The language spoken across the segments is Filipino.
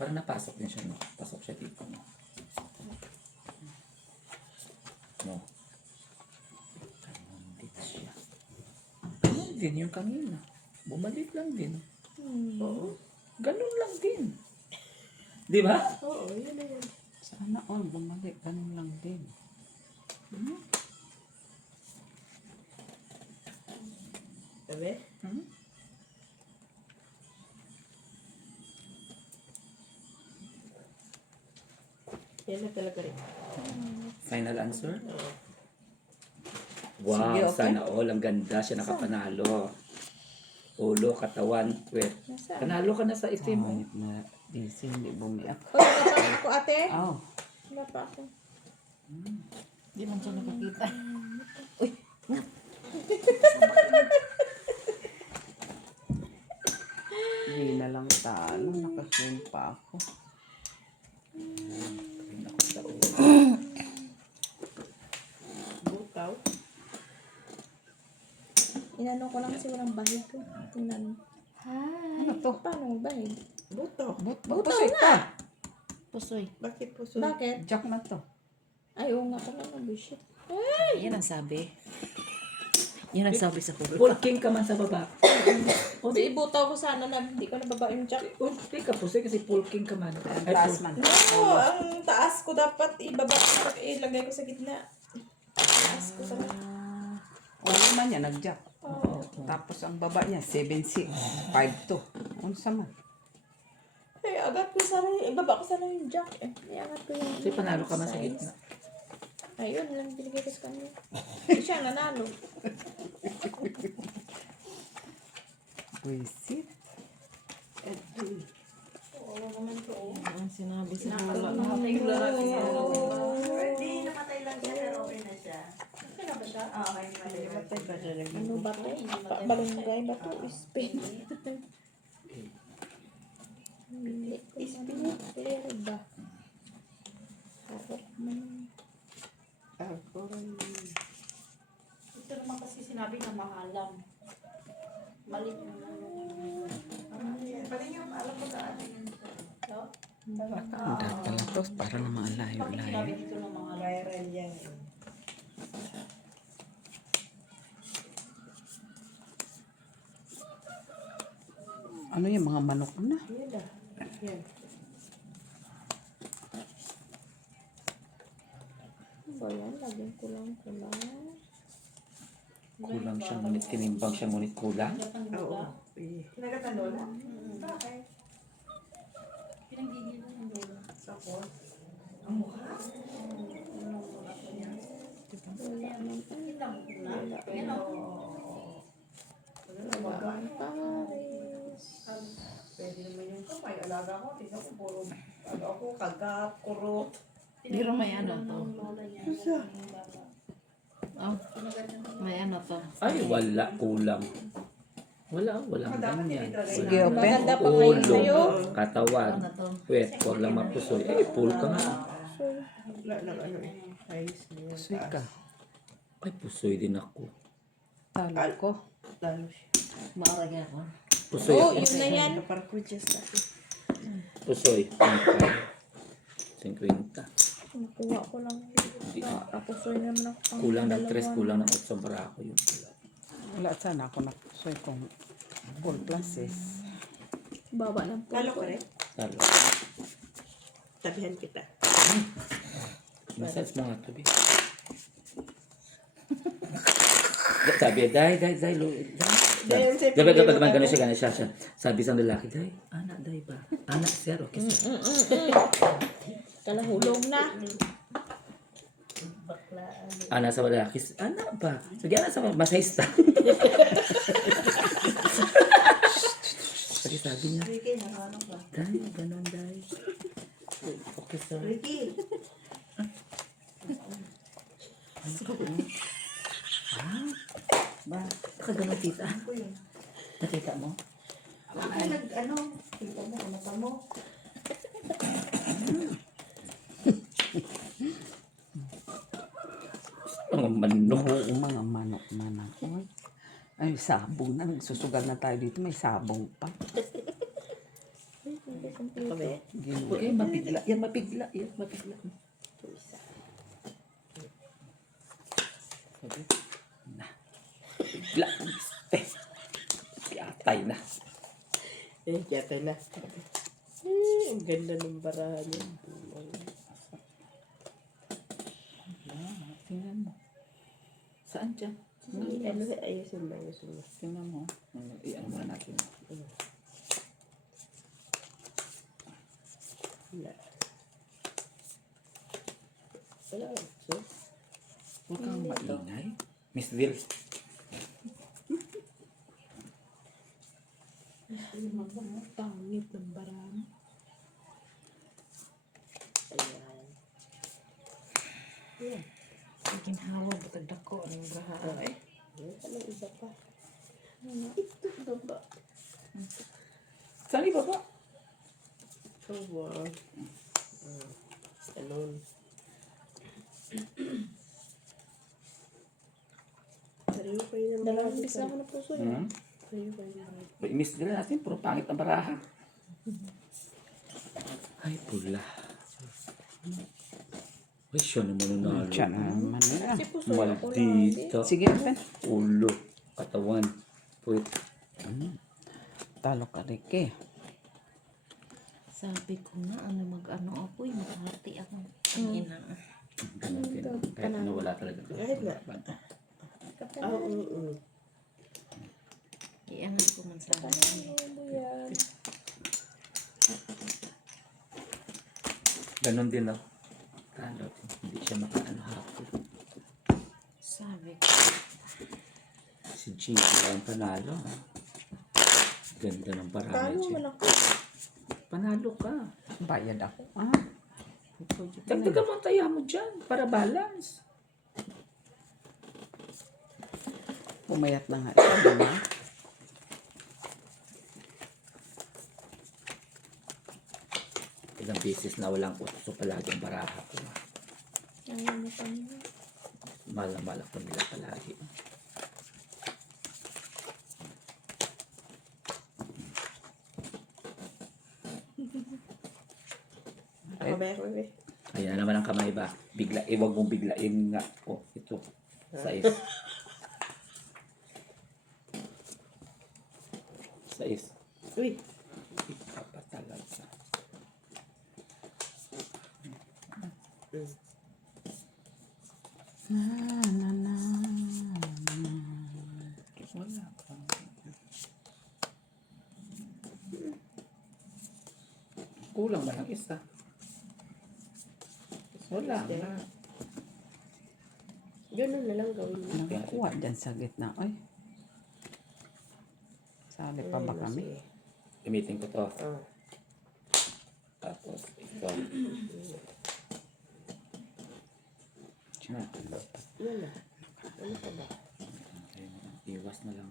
Parang napasok din siya, no? Pasok siya dito, no? No. Ganun din siya. Ganun din yung kanina. Bumalik lang din. Oo. Ganun lang din. Di ba? Oo, yun na yun. Sana all bumalik. Ganun lang din. Sabi? Hmm? Yan na talaga rin. Final answer? Oo. Wow, Sige, okay. sana all. Ang ganda siya nakapanalo. Ulo, katawan, puwet. Nasaan? Panalo ka na sa itim. Kahit na DC, hindi bumiyak. O, wala pa ako ate. Oh. Wala pa ako. Hindi man siya nakakita. Hindi na lang talo. Nakaswim pa ako. Ako sa ulo. Butaw. Inano ko lang kasi walang bahid ko. Tingnan. Hi. Ano to? Paano bahid? Buto. Butaw Butaw ka. Pusoy. Bakit puso? Bakit? Jack na to. Ay, oo nga pala. Bullshit. Yan ang sabi. Yan ang sabi sa kubo. Pulking ka man sa baba. O, di ibutaw ko sana na hindi ko nababa yung jack. Hindi ka pusoy kasi pulking ka man. Ang taas man. No, ang taas ko dapat ibaba ko. Ilagay ko sa gitna. Taas ko sana. Wala man yan, nag-jack. Oo. Tapos ang baba niya, 7'6", 5'2". Unsa man. Ay, agat ko sana ibaba ko sana yung jack eh. Iangat ko yung... Kasi panalo ka man sa size. gitna. Ayun, lang binigay ko sa kanya. Hindi siya nanalo. Wisit. Oo, naman to. Ang sinabi sa kubo. Namatay yung lalaki niya. Hindi, namatay lang siya, pero okay na siya. Okay na ba siya? Oo, okay na siya. Patay ba siya lagi? Ano ba to? Balunggay ba to? Spin. Spin. Clear ba? Harap man. Ito naman kasi sinabi na maalam. Mali na. Mali yung alam ko na ano yun. Ang pala to, para na Bakit maalayo-layo. sinabi dito ng mga Viral yan. Ano yung mga manok na? Yun ah. Yan. Ano ba yan? Lagyan ko lang. Kulang siya, ngunit tinimbang siya, ngunit kulang. Oo. Kinagatan lola? Bakit? Pinagigil ng lola. Tapos? Ang mukha? Wala naman. Wala. Yan o. Wala ang Paris. Pwede naman yung kamay. Alaga ko. Tingnan ko puro. Ano ako, kagat, kurot. Pero may ano to. Ng lola niya. Yung bata. Oh, Kinaganyan ng may ano to. Ay, wala, kulang. Walang ganyan. Sige, Wala. open. Maganda pa kayo sa'yo. Ulo, katawan, Ano to? puwet, huwag lang mapusoy. Eh, pull ka nga. Wala na ano eh. Ayos niya. Sweet ka. Ay, pusoy din ako. Talo ko. Lalo siya. Maarag ako. Pusoy Oh, ako. yun na yan. Naparkudges na. Pusoy. 50. Nakuha ko lang. Ako sure naman ako. pang Kulang ng dalawa. 3, kulang ng 8 para ako yung kulang. Wala sana ako nakusoy kung full classes. Baba ng po. Lalo ko rin. Talo. Tabihan kita. Massage mo nga ito, Bi. Sabi, day, lo. Dahil sa Gabi, pili mo gano'n siya. Sabi sa lalaki, day, anak, day ba? Anak, sir, okay, sir. Kalahulog na. Anak sa lalaki, anak ba? Sige, anak sa masahista. Kasi sabi niya, Ricky, ano ba? day, gano'n, day. Okay, sir. Ricky. Ba, nakaganon tita. Nakita mo? Ay, ano? Kita mo, mata mo. Mga manok. Oo, mga manok-manok. Ay, sabong na. Nagsusugal na tayo dito. May sabong pa. Kompleto. Gino. Okay, mabigla. Yan, mabigla. Yan, mabigla. Sabi, na. Bigla. Yatay na. Kaya na. Ang ganda ng barahan niya. Tingnan mo. Saan dyan? Ayusin mo. Tingnan mo. Iyan mo natin. Wala. Huwag kang maingay. Miss Will. Pangit ng barahan. Ayan. Ginhawa, butag ko. Anong braha? Ay. Anong isa pa? Ito ba? Saan iba ba? Oh, wow. Ganon. Sariyo kayo ng barahan. Dalawang bisa ko na puso yun. Sariyo kayo ng barahan. Miss Will natin. Puro pangit ang baraha. Ay, pula. Ay, siya naman nanalo. Siya naman nila. Si puso na ko lang. Maldita. Sige, Ben. Ulo. Katawan. Puwit. Talo ka, Ricky. Sabi ko na, mag-ano ako, maghati ako. Ang ina. Ganun din. Kahit nawala talaga. Kahit na. Oo. Iangat ko man sa akin. Ganun din, no? Talo. Hindi siya makaano hapon. Sabi ko. Si Gigi ang panalo. Ganda ng parami, Talo Gigi. man ako. Panalo ka. Bayad ako. Dagdagan mo ang taya mo dyan para balance. Pumayat na nga siya, di ba? Ilang beses na walang utso palagi ang baraha ko. Ayaw mo pa niya. Malam-malak pa nila palagi. Ako ba ako ba? Ayan na naman ang kamay ba? Bigla, wag mong biglain nga. Oh, ito. Sais. Sais. Uy. Ika pa talaga. Wala ka. Kulang ba ng isa? Wala na. Ganun na lang gawin mo. Nakakuha dyan sa gitna. Ay. Sali pa ba kami? Gamitin ko to. Ah. Tapos ito. Na. Ano na? Ano pa ba? Iwas na lang.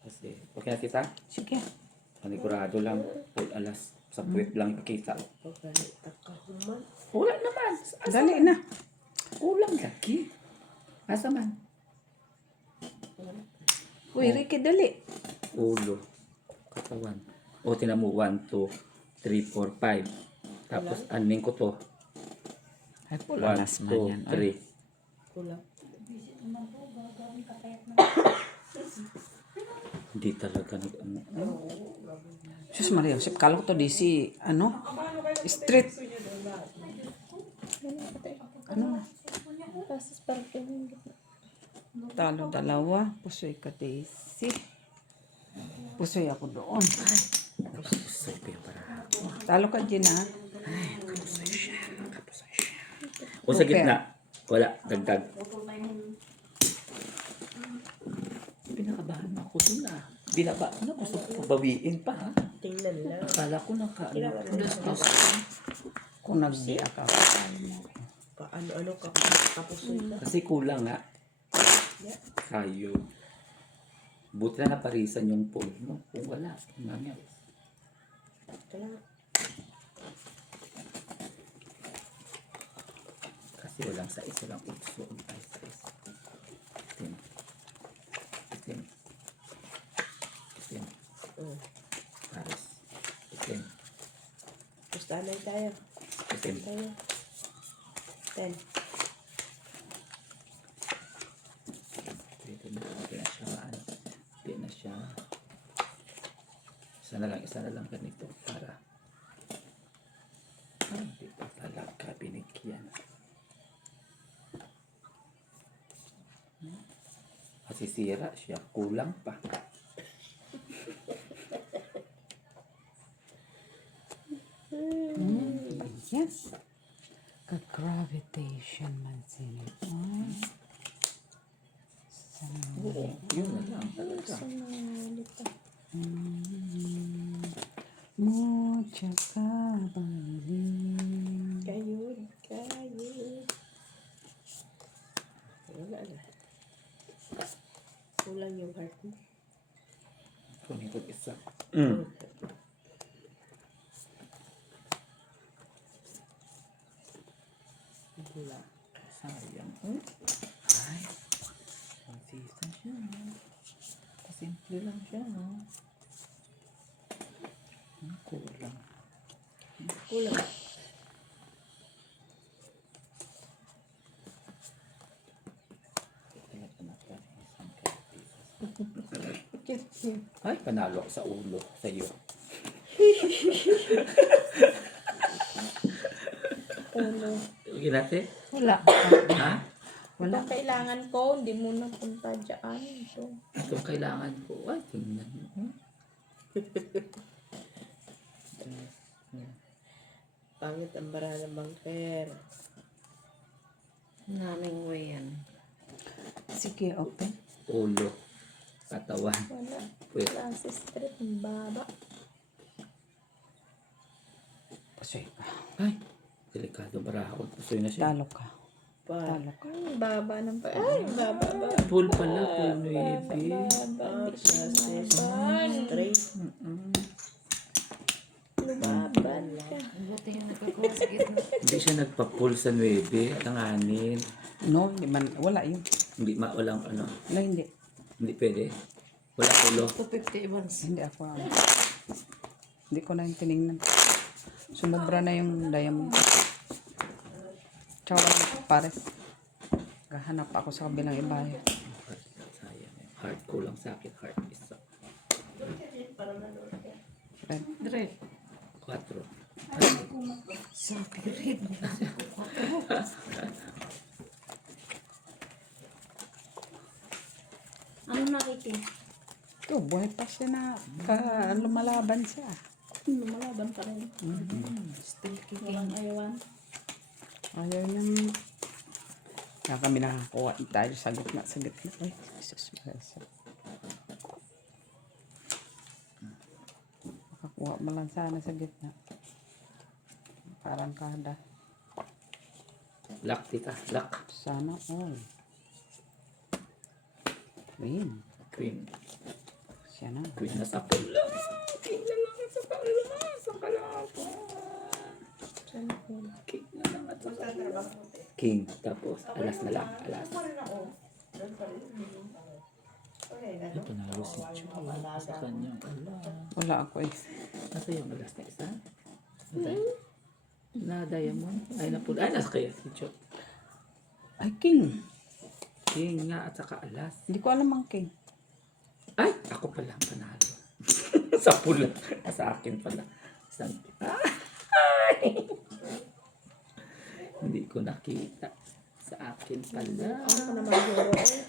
Kasi, okay na kita? Sige. Panigurado lang. Full alas. Sa puwet lang kita. Pagkalita ka human. Wala naman. Dali na. Kulang lagi. Asa man? Uy, Ricky, dali. Ulo. Katawan. O, tinan mo. 1, 2, 3, 4, 5. Tapos, aning ko to. Ay, 1, pulanas man 2, yan. Ay, 3. Kulang. Hindi talaga nag Sus Maria, Josep, kala ko to di si, ano? Street. Ano na? Pasas parang ganun. Talo dalawa. Pusoy ka, Daisy. Pusoy ako doon. Pusoy pa yung para. Talo ka, Gina. Kapusoy siya. O, sa gitna. Wala. Dagdag. Pinakabahan mo ako dun ah. Binaba ko na. Gusto ko bawiin pa ha. Tingnan lang. Akala ko Kailangan Kung nagdi ka. Paano ka kapusoy ka. Kasi kulang nga. Kayo. Buti na naparisan yung pool mo. Kung wala. Mamaya. Kailangan. Kasi walang sais. Walang utso. Ay, sais. Itim. Itim. Tanay tayo. Kasi Tayo. 10. pwede na siya, ano, hindi na siya. Isa na lang ganito para hindi pa talaga binigyan. Masisira siya, kulang pa. Yes. Ka-gravitation man sini. Oo, yun na lang talaga. Mucha kabaling. Kayod. Wala na. Kulang yung heart mo. Kunin ko isa. Wala. Sayang. Ay. Magsisa siya. Simple lang siya, no? Kulang. Kulang. Talaga na pa. Isang kaibigan. Ay, panalo ako sa ulo. Sa iyo. Ulo. Okay natin? Wala. Ha? Wala. Kung kailangan ko, hindi mo na punta dyan. Ito. Itong kailangan ko. Ay, tingnan mo. Pangit ang bara ng bangker. Naming way yan. Sige, open. Ulo. Katawan. Wala. Wait. Wala si strip. Ang baba. Pasoy ka. Ay, delikado barahon. Pusoy na siya. Talo ka. Talo ka. Ang baba ng pa. Ay, ang baba ba? Full pala. Full maybe. Baba. Hindi siya maban. Lumaban ka. Buti yung nagkakuha sa gitna. Hindi siya nagpa-pull sa 9. Tanganin. No, hindi man. Wala yun. Hindi, walang ano. No, hindi. Hindi pwede. Wala ulo. 250 Evans. Hindi ako. Hindi ko na yung tinignan. Sumobra na yung diamond. Tsaka pares. Gahanap ako sa kabilang ibaya. Sayang. Heart ko lang sa akin. Heart isa. Red. Red. 4. Sa red. Ano nakikita? Ito, buhay pa siya na lumalaban siya. Lumalaban pa rin. Still kicking. Walang ayawan. Ayaw niyang... Kaya kami nakakuha tayo sa gitna. Ay, Jesus Maria. Makakuha mo lang sana sa gitna. Parang kada. Lock, tita. Lock. Sana all. Queen. Queen. Siya na. Queen na sa pula. King na lang at saka lang. Saka lang ako. King na lang at saka lang. King. Tapos, alas na lang. Alas. Ito na si Chua. Sa kanyang alas. Wala ako eh. Nasa yung alas na isa? Na diamond? Ay, na pula. Ay, nasa kaya si Chua. Ay, king. King nga at saka alas. Hindi ko alam ang king. Ay, ako pala ang panalo. Sa pula. Sa akin pala. Isang... Ay! Hindi ko nakita. Sa akin pala. Ako na mag-hero eh.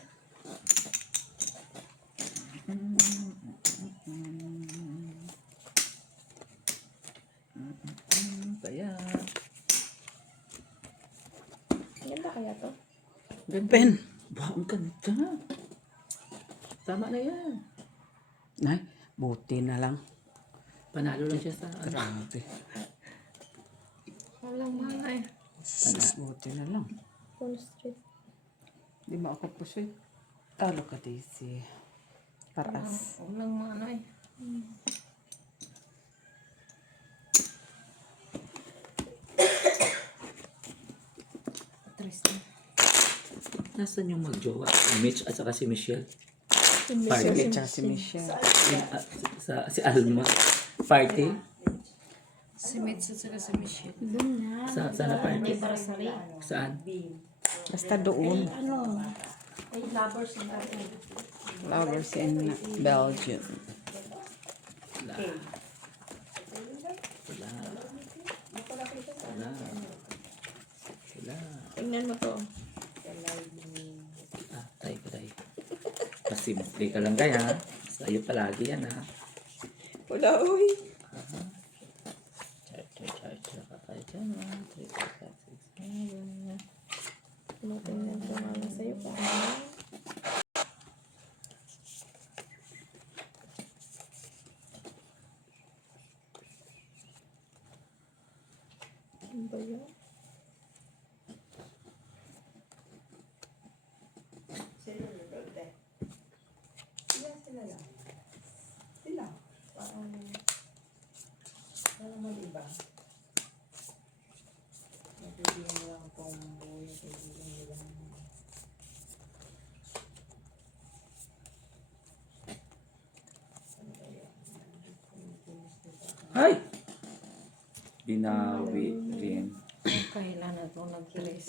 Kaya... Ganda kaya to? Ganda. Pen. Wow, ang ganda. Tama na yan. Ay, buti na lang. Panalo lang siya sa... Ano. Grabe. Walang malay. Buti na lang. Full street. Di ba ako pusoy? Talo ka, Daisy. Paras. Walang malay. Tristan. Nasaan yung magjowa? Si Mitch at saka si Michelle. Sige, Party. tsaka si Michelle. Si Alma. Party. Si Mitz at saka si Michelle. Saan na party? Anniversary. Saan? Basta doon. Ano? Ay, lovers yung Lovers in Belgium. Wala. Wala. Wala. Wala. Tingnan mo to. Tayo. Pasimple ka lang kaya. Sa'yo palagi yan ha. Wala, uy. Tingnan ko nga lang sa'yo pa. Ano ba yun? Sila yung birthday. Sila lang. Sila. Parang maliba. Nagbibigyan mo lang kung buhay yung kaibigan nila. Hay! Binawi rin. Kailan na ito nag-dress?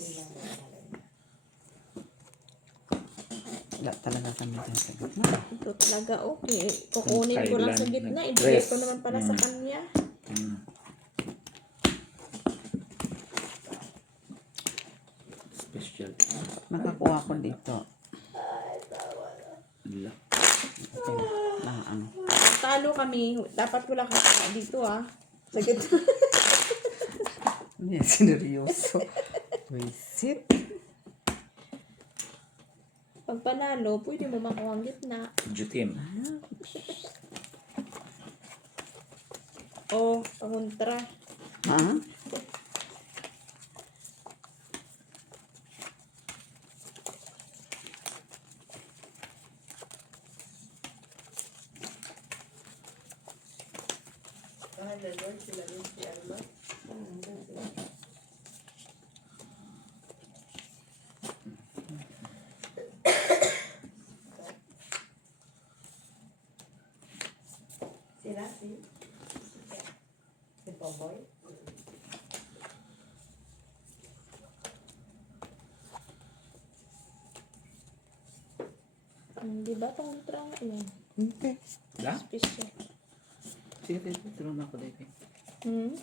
Wala talaga kami dyan sa gitna. Ito talaga okay. Kukunin ko lang sa Kailan gitna. nag-dress. Ibigay ko naman pala sa kanya. Special. Nakakuha ko dito. Wala. Okay na. Ano. Talo kami. Dapat wala kang dito ah. Sa gitna. Hindi, sineryoso. Visit. Pag panalo, pwede mo makuha ang gitna. Jutim. O, pangontra. Ha? Sila rin si Alma. Sila si Poboy. Di ba pangontra nga yan? Hindi. Wala? Special. Sige, tulungan ako dito. Hmm?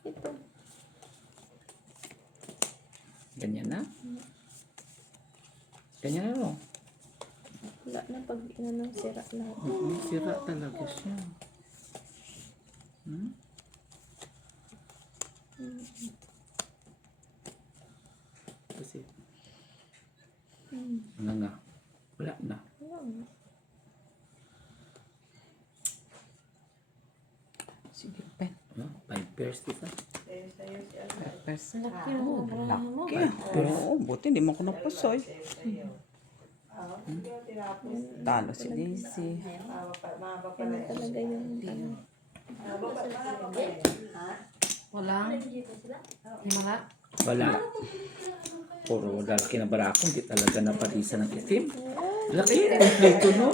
Ito. Ganyan na? Ganyan na no? Wala na pag ano, sira lahat. Sira talaga siya. Hmm? Kasi, nga. Wala na. Wala nga. Sige, pen. 5 pairs dito. Sa'yo si Alma. Person. Laki na mo. Okay. Oo, buti hindi mo ko napusoy. Sa'yo. Sige, tinapos. Talo si Daisy. Mahaba pala Ano yan. talaga yung ano. Mahaba pa yan. Ha? Walang? Himala? Wala. Puro lalaki na barako. Hindi talaga napatisa ng itim. Laki. Kompleto no?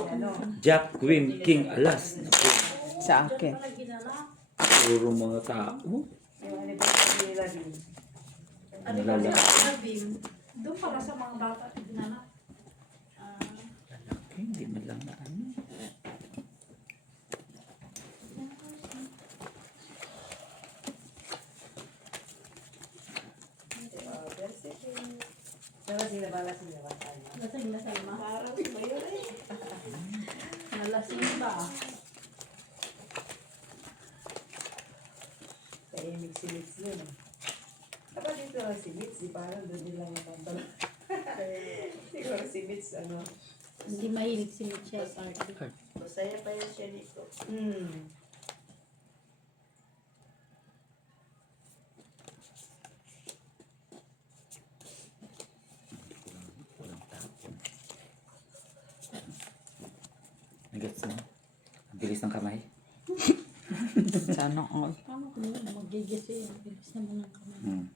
Jack, Queen, King, Alas. Naku, Sa akin. puro mga tao. Yung anniversary nila din. Ang lalaki. Doon para sa mga bata, dinala. Lalaki. Hindi man lang na ano. Sila bala sila ba tayo? Lasing na Salma. Parang sila yun eh. Nalasing ba? Tahimik si Mitz yun eh. Kapag dito lang si Mitz, di parang doon din lang yung pantalo. Siguro si Mitz, ano. Hindi mahilig si Michelle party. Masaya pa yan siya dito. Hmm. Walang tapon. Nagets mo? Ang bilis ng kamay. Sana all. Paano ko nila magigis eh? Ang bilis naman ng kamay.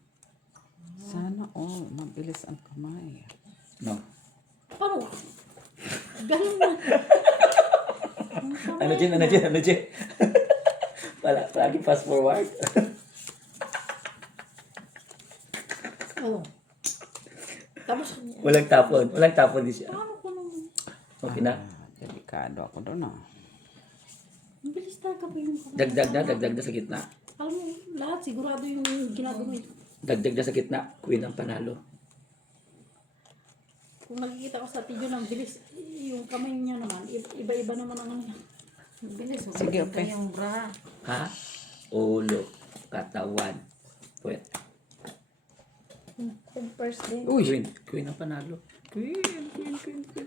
Sana all. Mabilis ang kamay. No. Paano? Ganun na. Ano dyan? Lagi fast forward. Oo. Tapos, Walang tapon din siya. paano ko naman? Okay na. Delikado ako doon ah. Ang bilis talaga po yung kamay. Dagdag na sa gitna. Alam mo, lahat sigurado yung ginagawa ito. Dagdag na sa gitna. Queen ang panalo. Kung nakikita ko sa video ng bilis, yung kamay niya naman, iba-iba naman ang ano niya. Ang bilis. Sige, okay. Yung bra. Ha? Ulo. Katawan. Puwet. First din. Uy! Queen ang panalo. Queen.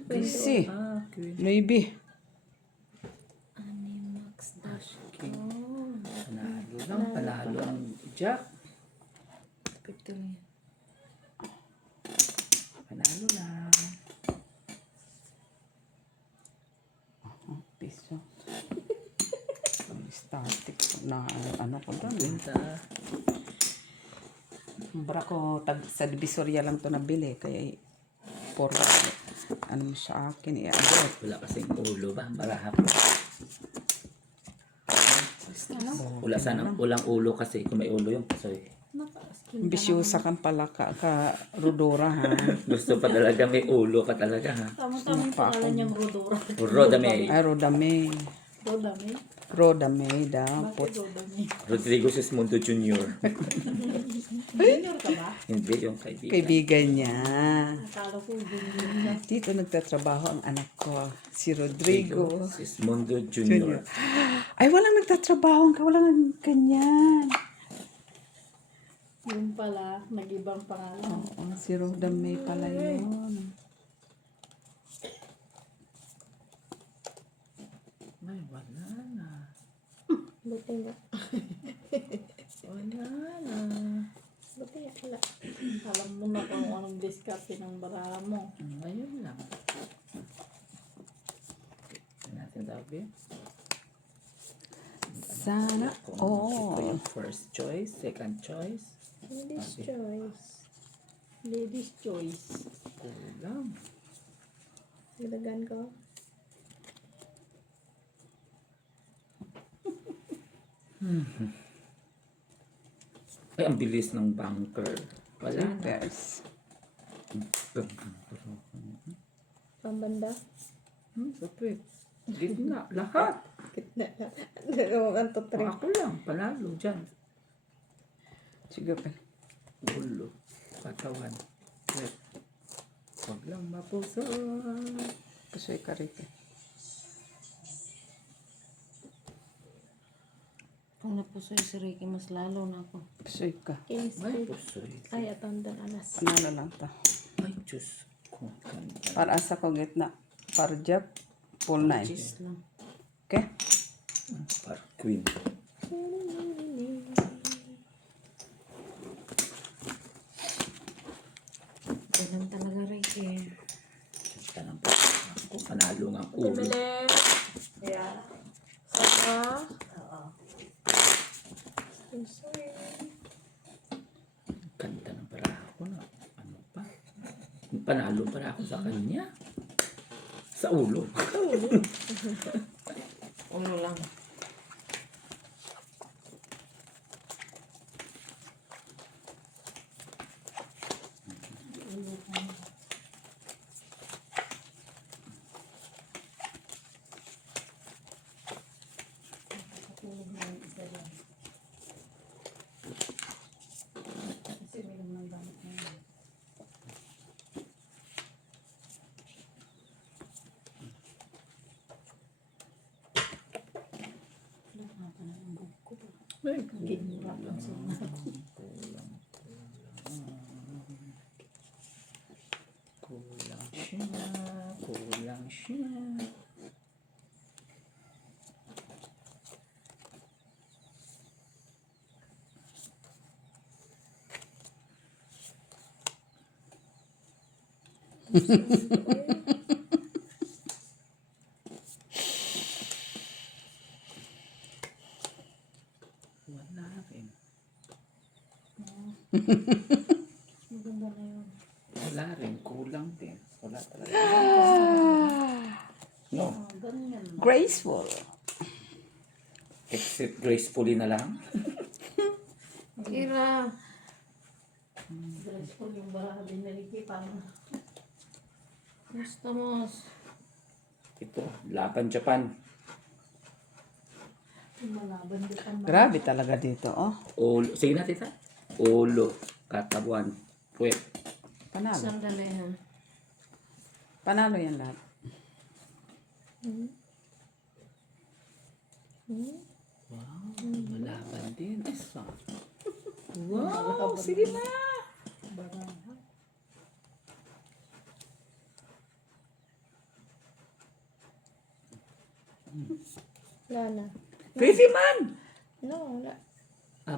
Busy. Queen. Maybe. Animax dash. King. Panalo ang Jack. Victory. Panalo lang. Piso. Static na ano ko doon. Benta. Bara ko sa Divisoria lang to nabili kaya for ano mo sa akin i-abot. Wala kasing ulo ba? Marahap. Wala sana. Walang ulo kasi. Kung may ulo yung pasoy. Naka-skin ka Ambisyosa kang pala ka Rodora ha. Gusto pa talaga may ulo ka talaga ha. Tama-tama yung pangalan niyang Rodora. Rodame. Ay, Rodame. Rodame? Rodame daw. Bakit Rodame? Rodrigo Sismundo Jr. Junior ka ba? Hindi yung kaibigan. Kaibigan niya. Akala ko junior ka. Dito nagtatrabaho ang anak ko, si Rodrigo Sismundo Jr. Jr. Ay, walang nagtatrabaho. Walang ganyan. Yun pala, nag-ibang pangalan. Oo, si Rodame pala yun. Ay, wala na. Buti nga. Wala na. Buti nga pala. Alam mo na kung anong diskarte ng baraha mo. Ngayon lang. Tingnan natin sabi. Sana Ito all. yung first choice, second choice. Ladies' choice. Ladies' choice. Kulang. Dagdagan ko. Ay, ang bilis ng bunker. Wala na. Yes. Pambanda. Sapit. Gitna. Lahat. Gitna na. Ano to, three. Ako lang. Panalo dyan. Sige pa. Ulo. Katawan. Wet. Huwag lang mapusa. Kasoy ka rin. Kung napusoy si Ricky, mas lalo na ako. Kasoy ka. King's Ay, Speed. pusoy. Ay, atandan alas. Panalo lang ta. Ay, Diyos ko. Ganda. Para asa ko gitna. Para job. Full 9. Cheese lang. Okay? Para queen. Ganun talaga, Ricky. Ganda ng ako. Panalo nga ang ulo. Bibili. Yeah. Saka. Oo. Sorry. Ganda ng para ako na. Ano pa? Panalo para ako sa kanya. Sa ulo. Ulo lang. Ginura lang sa Kulang siya. Kulang siya. Wala rin. Maganda na yun. Wala rin. Kulang din. Wala talaga. No. Ganyan. Graceful. Except gracefully na lang. Kira. Graceful yung baraha din na Ricky. Parang Gusto mo. Ito. Laban Japan. lumalaban din pa. Grabe talaga dito, oh. Ulo. Sige na, tita. Ulo. Katawan. Puwet. Panalo. Sandali ha. Panalo yan lahat. Wow. Malaban din. Isa. Wow. Sige na. Baraha. Wala na. Pwede man. No, wala.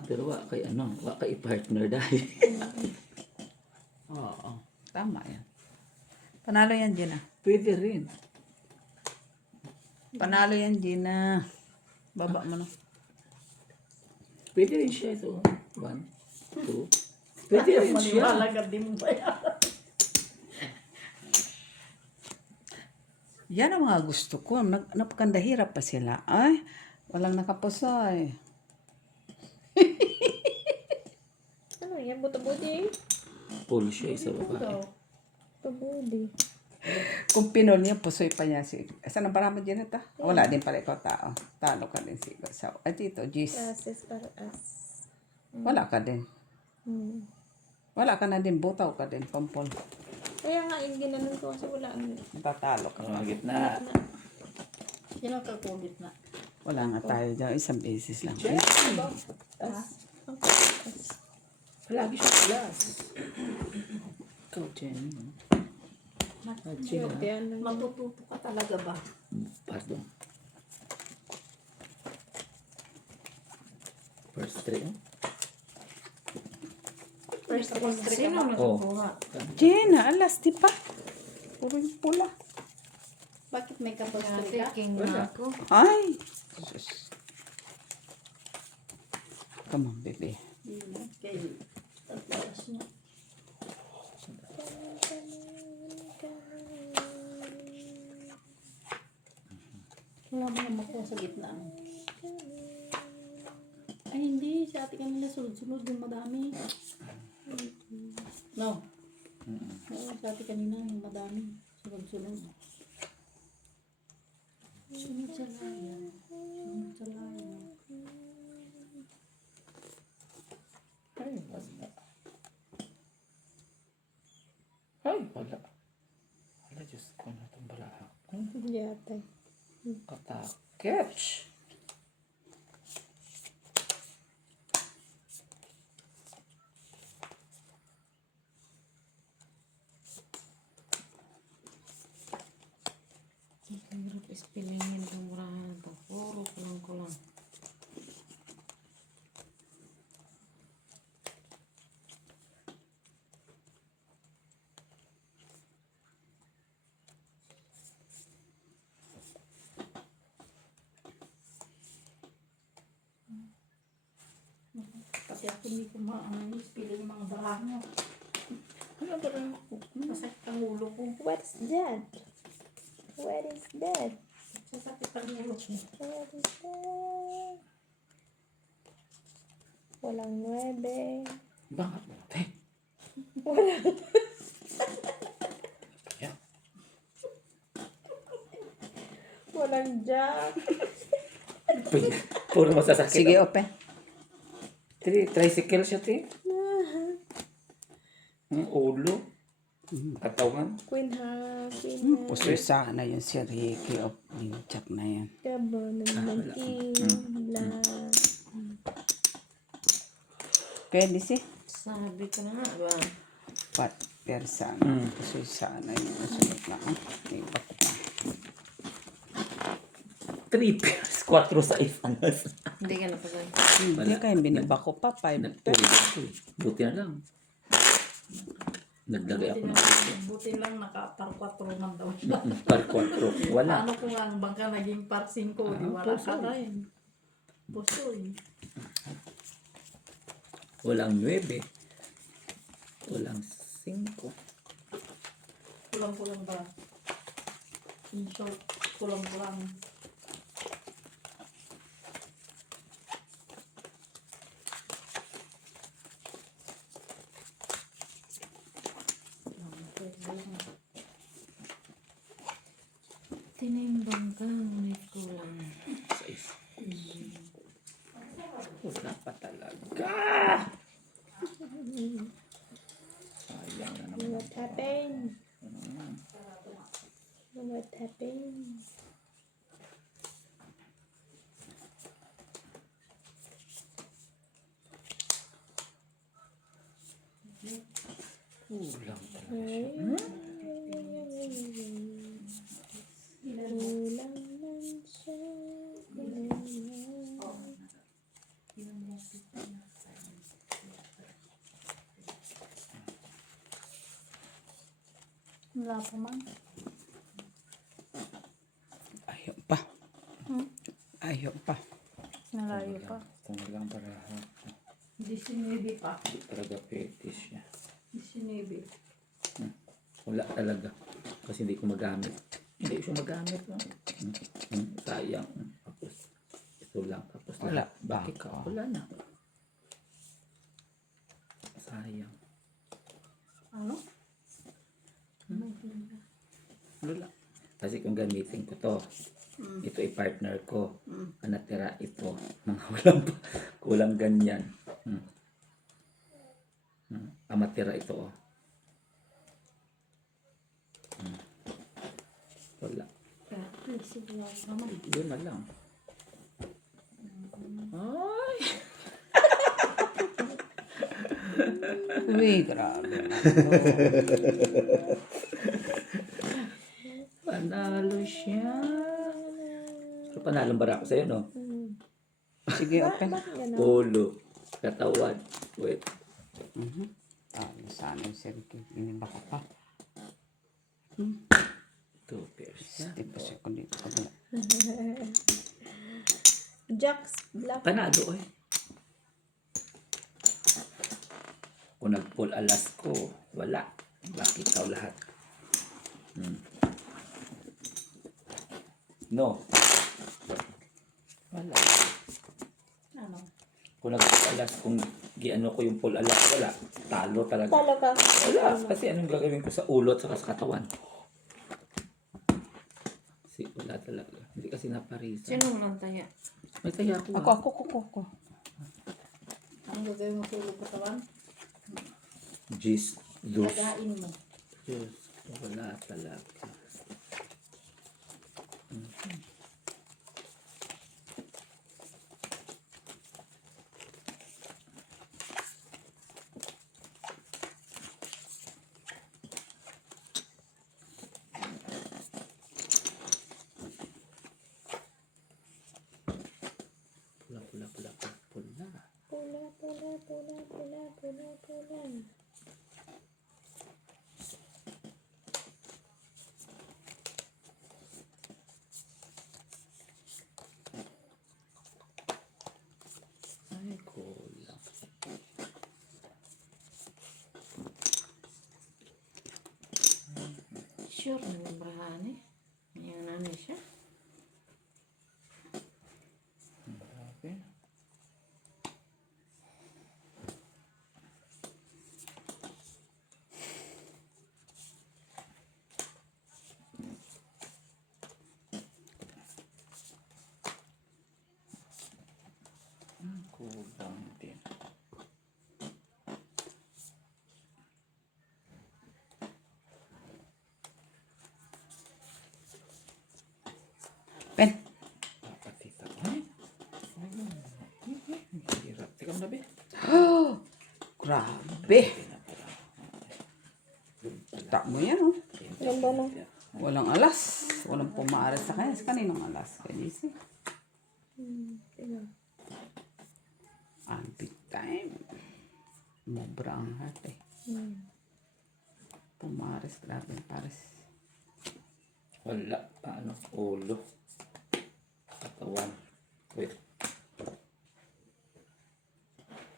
Pero wa kay ano, wa kay partner dahil. Oo. Tama yan. Panalo yan, Gina. Pwede rin. Panalo yan, Gina. Baba mo na. Pwede rin siya ito. 1, 2. Pwede rin siya. Maniwala ka din mo ba yan? Yan ang mga gusto ko. Napakandahirap pa sila. Ay, walang nakapasay. Ano yan? Buto-budi? Full siya sa babae. Buto-budi. Kung pinol niya, pusoy pa niya si... Saan ang parama dyan ito? Wala din pala ikaw tao. Talo ka din siguro. So, at dito, Gis. Process para as. Wala ka din. Wala ka na din. Butaw ka din. Pampol. Kaya nga, yung ginanon ko kasi wala. Tatalo ka. Mga gitna. Sino kakugit na? Wala nga tayo dyan. Isang beses lang. Jen. Palagi siya plus. Ikaw, Jen. Jen. Yan lang. Matututo ka talaga ba? Pardon. First three. First one. Sino nakakuha? Gina, alas, di pa. Puro yung pula. Bakit may kapag Ate, ka? king na ako. Ay! Sus. Come on, baby. Yun, kay tataas niya. Wala mo naman makuha sa gitna. Ay, hindi. Si ate kanina sunod-sunod yung madami. No. Oo, si ate kanina yung madami. Sunod-sunod. Sunod sa layan. Sunod sa layan. Ay, wala. Ay, wala. Wala, Diyos ko na itong balaha. Hindi ate. Kataketch. Ang hirap ispilingin itong murahan na ito. Puro kulang-kulang. Kasi ako hindi ko ispilin yung mga barahan mo. Ano ba rin? Masakit ang ulo ko. What is that? What is that? Sasakit ang ulo ko. What is that? Walang 9. Bakit mo? Te. Walang jack. Puro masasakit. Sige, open. Tricycle siya, te. Ang ulo. Katawan. Queen ha. Queen ha. Pusoy sana yun si Ricky of Linchak na yan. Kabo naman ila. Pwede si? Sabi ko na nga ba? Pat, pero sana. Pusoy sana yun. Sulit na. Iba ko pa. 3 pairs, 4 sa ifanas. Hindi ka napagay. Hindi kayo biniba ko pa. 5. Buti na lang. Naglagay ako ng Buti lang naka-par 4 man daw siya. par 4. Wala. Ano kung ang bangka naging par 5, di wala ka rin. Pusoy. Walang 9. Walang 5. Kulang-kulang ba? In short, kulang-kulang. Tinimbang ka, may kulang. 6. Wala pa talaga. Sayang na naman. What happened? What happened? Kulang talaga siya. Kulang man siya. Wala pa man. Ayaw pa. Ayaw pa. Nalayo pa. Kulang para lahat. 19 pa. Hindi talaga fetish siya. 19. Wala talaga. Kasi hindi ko magamit. Hindi siya magamit. No? Sayang. Tapos, ito lang. Tapos Wala. lahat. Bakit ka? Wala na. Sayang. Ano? Wala. Kasi kung gamitin ko to, ito ay partner ko. Ang natira ito. Mga walang kulang ganyan. Ang matira ito. Oh. Wala. Kaya, siguro naman. Yun na lang. Ay! Uy, grabe. Panalo siya. So, panalong bara ako sa'yo, no? Sige, open. Ulo. Katawan. Wait. Sana yung sirki. Inimba ko pa. 2 pairs. Hindi pa siya kung dito kabila. Jacks, black. Panalo, eh. Kung nag-pull alas ko, wala. Bakit ikaw lahat? No. Wala. Ano? Kung nag-pull alas, kung giano ko yung pull alas, wala. Talo talaga. Talo ka. Wala. Kasi anong gagawin ko sa ulo at saka sa katawan? Kasi wala talaga. Hindi kasi naparisa. Sino lang taya? May taya ko. Ako. Ang gagawin mo sa ulo katawan? Jis. Dos. Lagain mo. Diyos. Wala talaga. Pula. Pula. Ay, kulang. Sure, nanimbrahan eh. Ayan ano siya. Grabe. Kulang din. Pen. Papatita. Ay. Hirap. Teka mo na, be. Grabe. Tak mo yan, oh. Ganda na. Walang alas. Walang pumares sa kanya. Sa kaninong alas? Kaya JC. Big time. Mobra ang heart eh. Pumares. Grabe ang pares. Wala. Paano? Ulo. Katawan. Wait.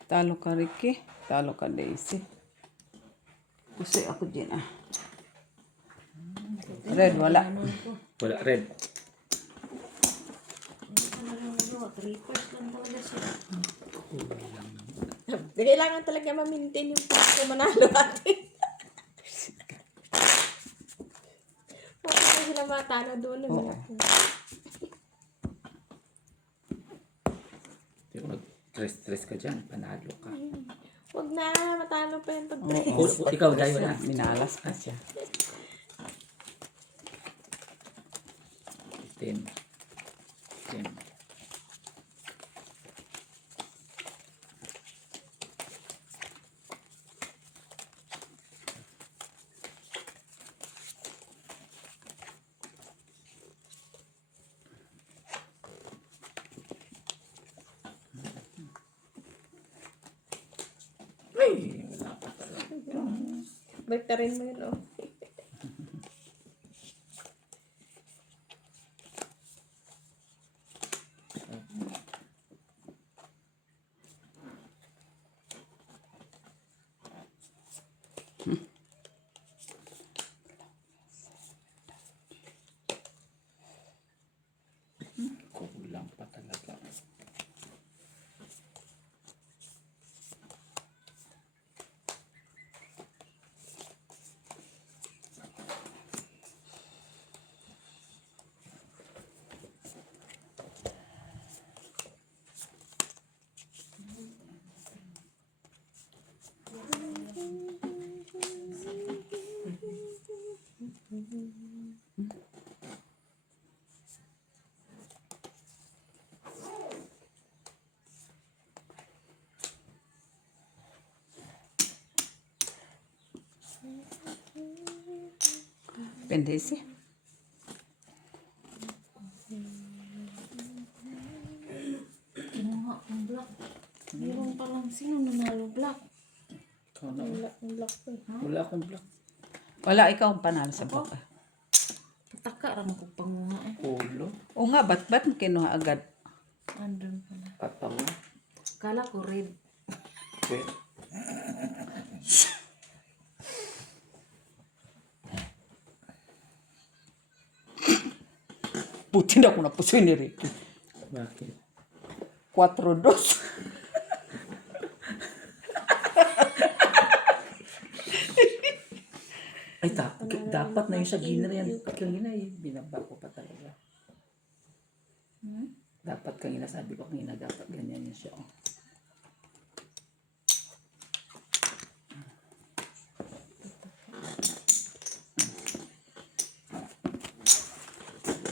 Talo ka, Ricky. Talo ka, Daisy. Pusoy ako dyan ah. Red, wala. Wala, red. Creepers lang talaga siya. Kailangan talaga ma-maintain yung paso manalo natin. Huwag na sila matalo doon. Oo. Di ba, stress ka dyan, panalo ka. Huwag na, matalo pa yung pag Oo. Ikaw, dahil wala. Minalas pa siya. Itim. Itim. Ay, wala pa talaga. Baliktarin mo yun, oh. Kulang pa talaga. Pendesi. Kinuha ang black. Meron palang sino nanalo black. Ikaw na. Wala, ang lock ko eh. Wala akong block. Wala, ikaw ang panalo sa boka. Pataka raman ko panguha eh. Ulo. O nga, ba't kinuha agad? Andun pala. Katawa. Kala ko red. Okay. Puti na ako na pusoy ni Ricky. Bakit? 4-2. Ay, dapat na yung sa gina yan. Kanina eh, binaba ko pa talaga. Dapat kanina, sabi ko kanina, dapat ganyan yun siya. Oh.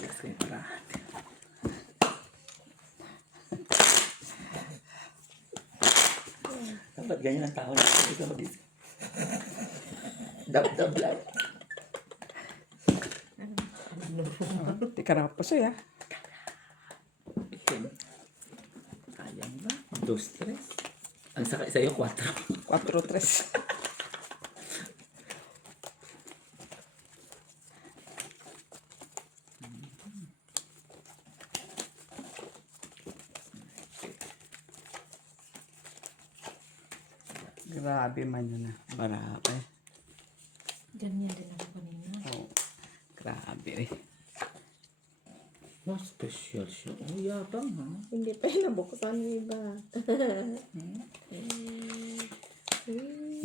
Kasi para. Dapat ganyan ang tao na. Ikaw mag-isip. Dab-dab lang. Di ka na pusoy ah. Sayang ba? 2-3. Ang sakay sa'yo, 4. 4-3. Grabe man yun ah. Marami. Ganyan din ako kanina. Oh, grabe eh. Oh, special siya. Oh, yabang ha. Hindi pa yung nabuksan yung iba.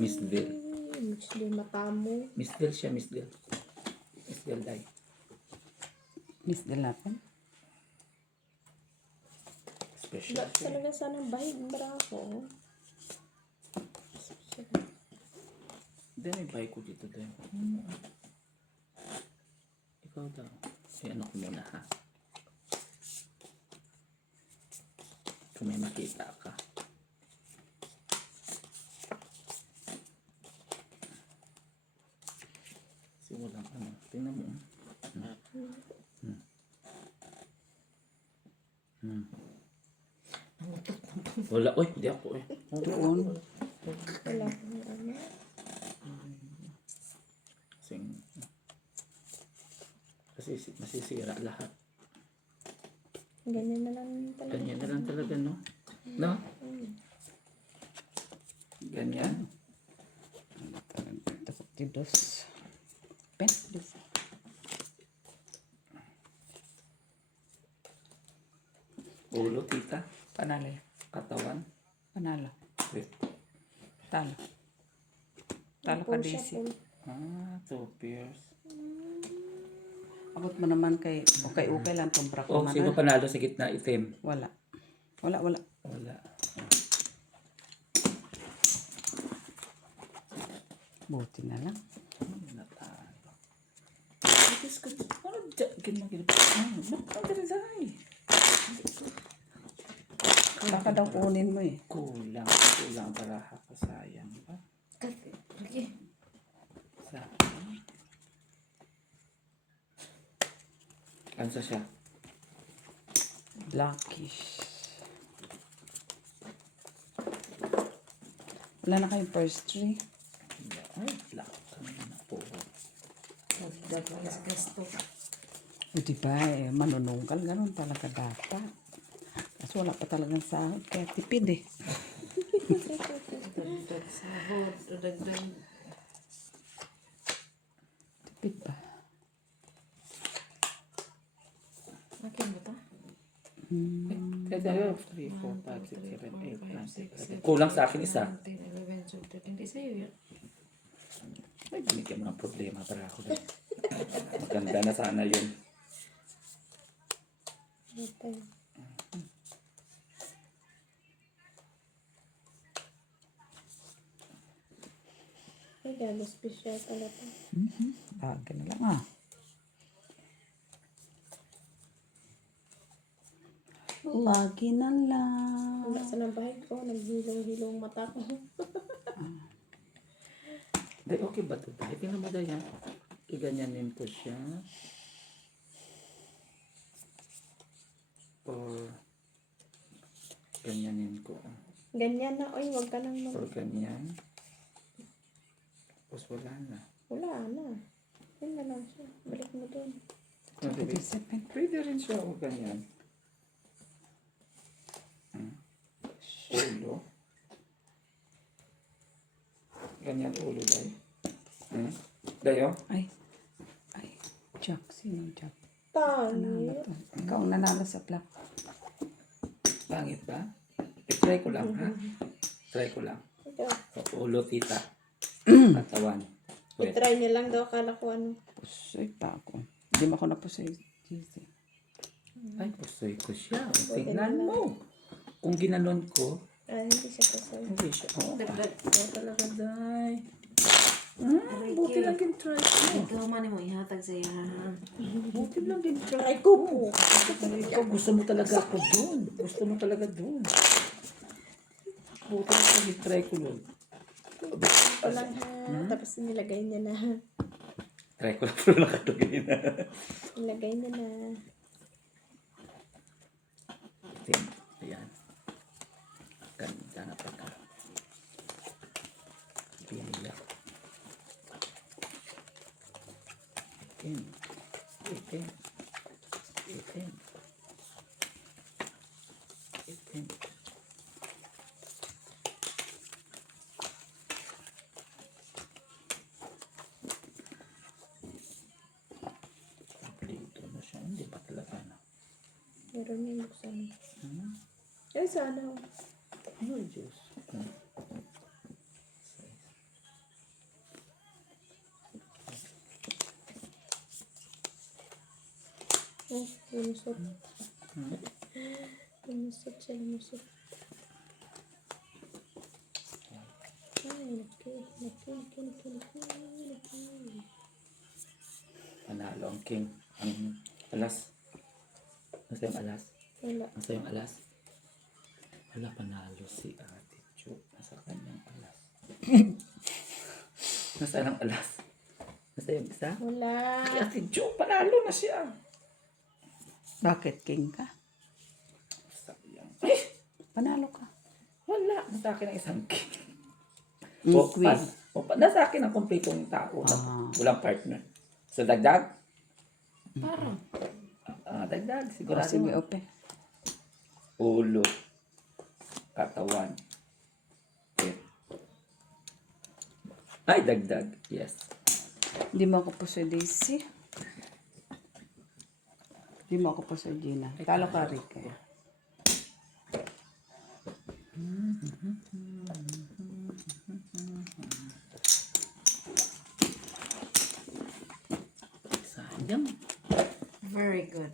Miss Del. Hindi matamo. Miss Del siya, Miss Del. Miss Del Day. Miss din natin. Special Wala siya. talaga sanang bahig brako. Hindi, may buy ko dito din. Ikaw daw. Ay, ano ko muna ha. Kung may makita ka. Kasi walang ano. Tingnan mo. Wala. Uy, hindi ako eh. Doon. Wala akong ano. Kasi masisira lahat. Ganyan na lang talaga. Ganyan na lang talaga, no? No? Ganyan. Tidos. Pen. Ulo, tita. Panalo. Katawan. Panalo. Wait. Talo. Talo ka, Full siya, Daisy. full. 2 pairs. Abot mo naman kay okay lang tong bra ko Oh, man. sino panalo sa gitna? Itim. Wala. Wala. Buti na lang. Natalo. Diyos ko. Ano dyan? Ginagilip. Bakit ang dyan? Baka daw kunin mo eh. Kulang para sayang pa. Lagi. Sa Ansa siya? Blackish. Wala na kayong first tree. Ay, black kami na po. Gasto. O diba eh, manunungkal. Ganun talaga dapat. Kasi wala pa talagang sahod. Kaya tipid eh. Dagdag sahod. Dagdag. Tipid ba? Akin ba ito? Kaya tayo, 3, 4, 5, 6, 7, 8, 9, 10. Kulang sa akin isa. 10, 11, 12, 13. Hindi sa'yo yan. Ay, binigyan mo ng problema para ako. Maganda na sana yun. Ay, galo special pala to. Bagay na lang ah. Lagi na lang. Wala sa ng bahay ko, naghilong-hilong mata ko. Day, okay ba ito? Day, tingnan mo day yan. Iganyanin ko siya. Or ganyanin ko. Ganyan na, oy, wag ka nang Or ganyan. Tapos wala na. Wala na. Yan na lang siya. Balik mo doon. Pwede rin siya o ganyan. Ulo. Ganyan ulo day. Dayo? Ay. Jack. Sino Jack? Tani. Nanalo to. Ikaw ang nanalo sa black. Pangit ba? I-try ko lang ha. Try ko lang. Ulo tita. Katawan. Wait. I-try niya lang daw. Akala ko ano. Pusoy pa ako. Hindi mo ako napusoy. Easy. Ay, pusoy ko siya. Tingnan mo. Kung ginanon ko, Hindi siya kasal. hindi siya. Oo, Dagdag. talaga, day. Buti lang try ko. Ikaw man mo ihatag sa iyahan. Buti lang try Ay, ko po. Ikaw, gusto mo talaga ako dun. Gusto mo talaga dun. Buti lang try ko nun. Wala na. Tapos nilagay niya na. Try ko lang pero nakatugin na. Nilagay niya na. Ayan. Ganda na pagka. Piniyak. Itim. Itim. Itim. Itim. Kompleto na siya. Hindi pa talaga na. Meron yung buksan. Ay, sana. Ay, Diyos. Ay, lumusot. Lumusot siya, lumusot. Ay, laki. Panalo ang king. Ang alas. Nasa yung alas? Wala. Nasa yung alas? Wala, panalo si Ate Jo. Nasa kanyang alas. Nasa ang alas? Nasa yung isa? Wala. Si Ate Jo, panalo na siya. Bakit king ka? Sayang. Ay, Panalo ka. wala. Nasa akin ang isang king. Queen. Nasa akin ang kompletong tao. Na walang partner. So, dagdag? Parang. Dagdag. O, Sigurado. sige, ope. Ulo. Katawan. Pet. Ay, dagdag. Yes. Hindi mo ako pusoy, Daisy. Hindi mo ako pusoy, Gina. Talo ka, Rick. Eh. Sayang. Very good.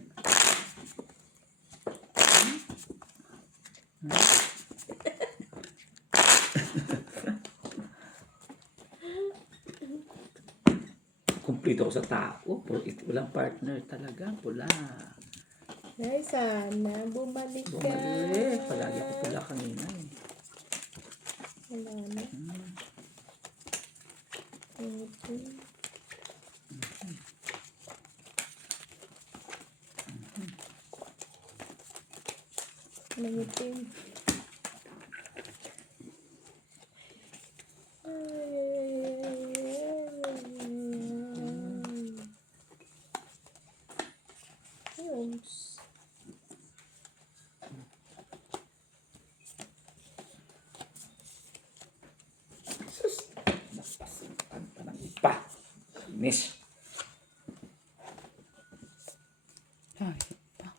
Kumplito ako sa tao. Walang partner talaga. Pula. Ay, sana bumalik ka. Bumalik. Palagi ako pula kanina eh. Wala na. Okay. Nangitim. Ayos. Sus. Napasukan pa ng iba. Miss.